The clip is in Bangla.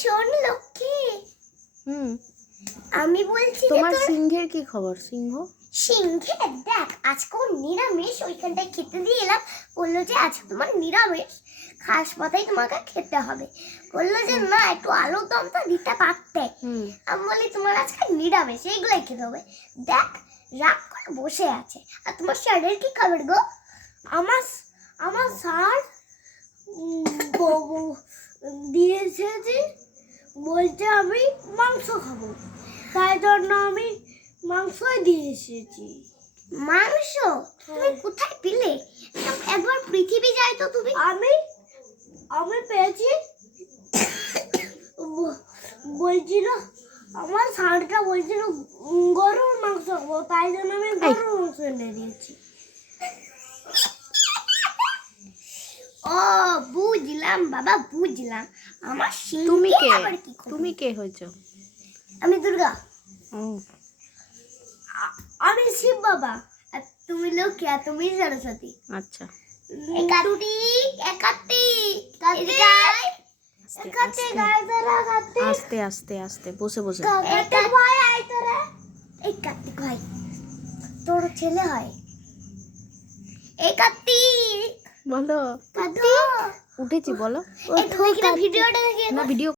শোন লক্ষ্মী, হুম, আমি বলছি যে তোমার সিংহের কি খবর? সিংহ সিংহের দেখ আজকে ওর নিরামিষ, ওইখানটায় খেতে দিয়ে এলাম। বললো যে আজকে তোমার নিরামিষ, খাস পাতাই তোমাকে খেতে হবে। বললো যে না একটু আলুর দমটা দিতে পারতে। হুম, আমি বলি তোমার আজকে নিরামিষ, এইগুলাই খেতে হবে। দেখ রাগ করে বসে আছে। আর তোমার স্যারের কি খবর গো? আমার আমার স্যার দিয়েছে যে বলতে আমি মাংস খাবো, তাই জন্য আমি মাংসই দিয়ে এসেছি। মাংস? তুমি কোথায় পেলে? একবার পৃথিবী যাই তো তুমি। আমি পেয়েছি, বলছিল আমার স্যারটা বলছিল গরুর মাংস খাবো, তাই জন্য আমি গরুর মাংস এনে দিয়েছি। ও বুঝলাম বাবা, বুঝলাম। আমার তুমি সিংহে কে? আবার কি খবর? তুমি কে হয়েছো? আমি দুর্গা। ও, আমি শিব বাবা। আর তুমি লক্ষ্মী, আর তুমি সরস্বতী। আচ্ছা। আস্তে আস্তে আস্তে, বসে বসে। এই কার্তিক হয়, তোর ছেলে হয়। এই কার্তিক, বলো, কার্তিক উঠেছি বলো। এই তুমি কি না ভিডিওটা দেখে না, ভিডিও